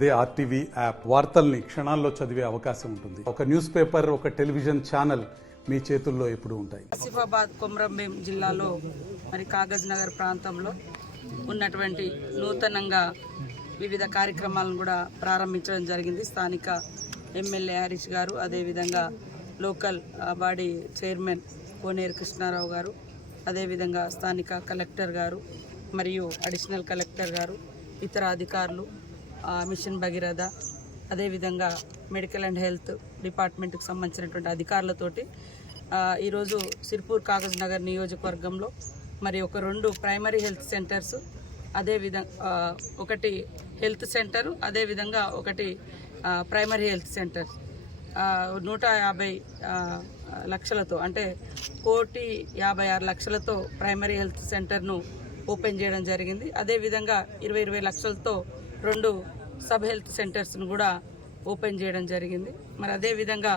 అదే RTV app వార్తల్ని క్షణాల్లో చదివే అవకాశం ఉంటుంది. ఒక న్యూస్ పేపర్, ఒక టెలివిజన్ ఛానల్ మీ చేతుల్లో ఎప్పుడూ ఉంటాయి. ఆసిఫాబాద్ కొమరంభీం జిల్లాలో మరి కాగజ్ నగర్ ప్రాంతంలో ఉన్నటువంటి నూతనంగా వివిధ కార్యక్రమాలను కూడా ప్రారంభించడం జరిగింది. స్థానిక ఎమ్మెల్యే హరీష్ గారు, అదేవిధంగా లోకల్ బాడీ చైర్మన్ కోనేరు కృష్ణారావు గారు, అదేవిధంగా స్థానిక కలెక్టర్ గారు మరియు అడిషనల్ కలెక్టర్ గారు, ఇతర అధికారులు, మిషన్ భగీరథ, అదేవిధంగా మెడికల్ అండ్ హెల్త్ డిపార్ట్మెంట్కి సంబంధించినటువంటి అధికారులతోటి ఈరోజు సిర్పూర్ కాగజ్ నగర్ నియోజకవర్గంలో మరి ఒక 2 ప్రైమరీ హెల్త్ సెంటర్స్, అదేవిధంగా ఒకటి హెల్త్ సెంటరు, అదేవిధంగా ఒకటి ప్రైమరీ హెల్త్ సెంటర్ 150 లక్షలతో, అంటే 1,56 లక్షలతో ప్రైమరీ హెల్త్ సెంటర్ను ఓపెన్ చేయడం జరిగింది. అదేవిధంగా 20 లక్షలతో 2 సబ్ హెల్త్ సెంటర్స్ను కూడా ఓపెన్ చేయడం జరిగింది. మరి అదేవిధంగా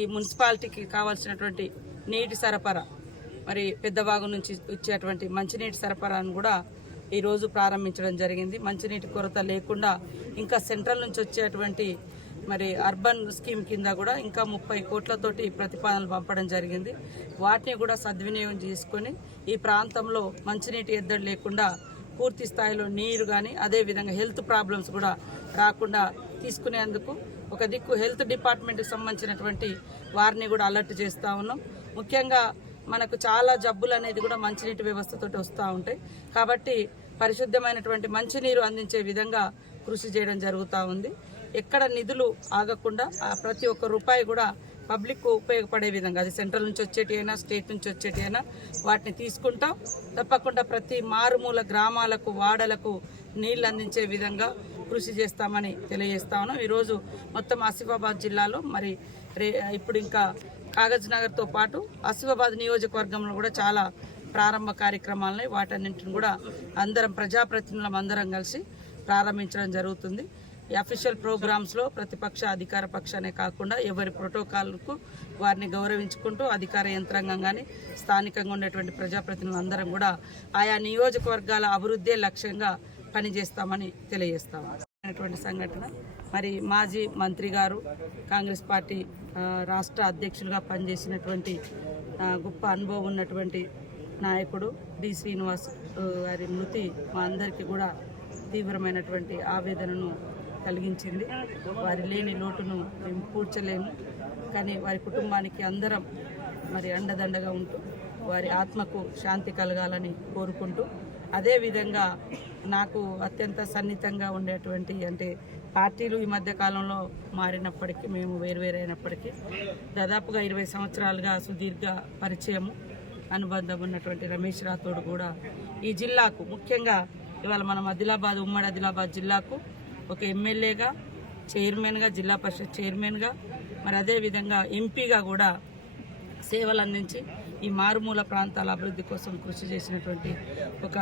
ఈ మున్సిపాలిటీకి కావాల్సినటువంటి నీటి సరఫరా, మరి పెద్దవాగు నుంచి వచ్చేటువంటి మంచినీటి సరఫరాను కూడా ఈరోజు ప్రారంభించడం జరిగింది. మంచినీటి కొరత లేకుండా ఇంకా సెంట్రల్ నుంచి వచ్చేటువంటి మరి అర్బన్ స్కీమ్ కింద కూడా ఇంకా 30 కోట్లతోటి ప్రతిపాదనలు పంపడం జరిగింది. వాటిని కూడా సద్వినియోగం చేసుకొని ఈ ప్రాంతంలో మంచినీటి ఎద్దడి లేకుండా పూర్తి స్థాయిలో నీరు కానీ, అదేవిధంగా హెల్త్ ప్రాబ్లమ్స్ కూడా రాకుండా తీసుకునేందుకు ఒక దిక్కు హెల్త్ డిపార్ట్మెంట్కి సంబంధించినటువంటి వారిని కూడా అలర్ట్ చేస్తూ ఉన్నాం. ముఖ్యంగా మనకు చాలా జబ్బులు అనేది కూడా మంచినీటి వ్యవస్థతో వస్తూ ఉంటాయి. కాబట్టి పరిశుద్ధమైనటువంటి మంచినీరు అందించే విధంగా కృషి చేయడం జరుగుతూ ఉంది. ఎక్కడ నిధులు ఆగకుండా ప్రతి ఒక్క రూపాయి కూడా పబ్లిక్ ఉపయోగపడే విధంగా, అది సెంట్రల్ నుంచి వచ్చేటి అయినా స్టేట్ నుంచి వచ్చేటి అయినా వాటిని తీసుకుంటాం. తప్పకుండా ప్రతి మారుమూల గ్రామాలకు, వాడలకు నీళ్లు అందించే విధంగా కృషి చేస్తామని తెలియజేస్తా ఉన్నాం. ఈరోజు మొత్తం ఆసిఫాబాద్ జిల్లాలో మరి ఇప్పుడు ఇంకా కాగజ్ నగర్తో పాటు ఆసిఫాబాద్ నియోజకవర్గంలో కూడా చాలా ప్రారంభ కార్యక్రమాలని, వాటన్నింటిని కూడా అందరం ప్రజాప్రతినిధులం అందరం కలిసి ప్రారంభించడం జరుగుతుంది. ఈ అఫీషియల్ ప్రోగ్రామ్స్లో ప్రతిపక్ష అధికార పక్షానే కాకుండా ఎవరి ప్రోటోకాల్కు వారిని గౌరవించుకుంటూ అధికార యంత్రాంగం కానీ స్థానికంగా ఉన్నటువంటి ప్రజాప్రతినిధులు అందరం కూడా ఆయా నియోజకవర్గాల అభివృద్ధే లక్ష్యంగా పనిచేస్తామని తెలియజేస్తాము. అనేటువంటి సంఘటన మరి మాజీ మంత్రి గారు, కాంగ్రెస్ పార్టీ రాష్ట్ర అధ్యక్షులుగా పనిచేసినటువంటి గొప్ప అనుభవం ఉన్నటువంటి నాయకుడు డి శ్రీనివాస్ గారి మృతి మా అందరికీ కూడా తీవ్రమైనటువంటి ఆవేదనను కలిగించింది. వారి లేని లోటును మేము పూడ్చలేము. కానీ వారి కుటుంబానికి అందరం మరి అండదండగా ఉంటూ వారి ఆత్మకు శాంతి కలగాలని కోరుకుంటూ, అదేవిధంగా నాకు అత్యంత సన్నిహితంగా ఉండేటువంటి, అంటే పార్టీలు ఈ మధ్య కాలంలో మారినప్పటికీ, మేము వేరువేరైనప్పటికీ దాదాపుగా 20 సంవత్సరాలుగా సుదీర్ఘ పరిచయము, అనుబంధం ఉన్నటువంటి రమేష్ రాథోడ్ కూడా ఈ జిల్లాకు, ముఖ్యంగా ఇవాళ మనం ఆదిలాబాద్, ఉమ్మడి ఆదిలాబాద్ జిల్లాకు ఒక ఎమ్మెల్యేగా, చైర్మన్గా, జిల్లా పరిషత్ చైర్మన్గా, మరి అదేవిధంగా ఎంపీగా కూడా సేవలు అందించి ఈ మారుమూల ప్రాంతాల అభివృద్ధి కోసం కృషి చేసినటువంటి ఒక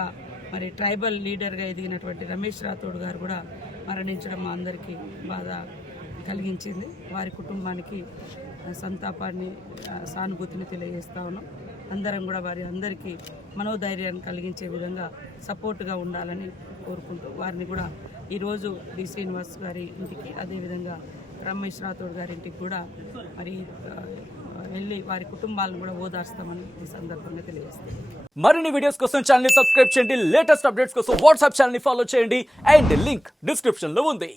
మరి ట్రైబల్ లీడర్గా ఎదిగినటువంటి రమేష్ రాథోడ్ గారు కూడా మరణించడం మా అందరికీ బాధ కలిగించింది. వారి కుటుంబానికి సంతాపాన్ని, సానుభూతిని తెలియజేస్తా ఉన్నాం. అందరం కూడా వారి అందరికీ మనోధైర్యాన్ని కలిగించే విధంగా సపోర్ట్గా ఉండాలని కోరుకుంటూ, వారిని కూడా ఈరోజు డి శ్రీనివాస్ గారి ఇంటికి, అదేవిధంగా రమేష్ రాథోడ్ గారి ఇంటికి కూడా మరి వెళ్ళి వారి కుటుంబాలను కూడా ఓదార్స్తామని ఈ సందర్భంగా తెలియజేస్తాం. మరిన్ని వీడియోస్ కోసం ఛానల్ ని సబ్స్క్రైబ్ చేయండి. లేటెస్ట్ అప్డేట్స్ కోసం వాట్సాప్ ఛానల్ ని ఫాలో చేయండి. అండ్ లింక్ డిస్క్రిప్షన్ లో ఉంది.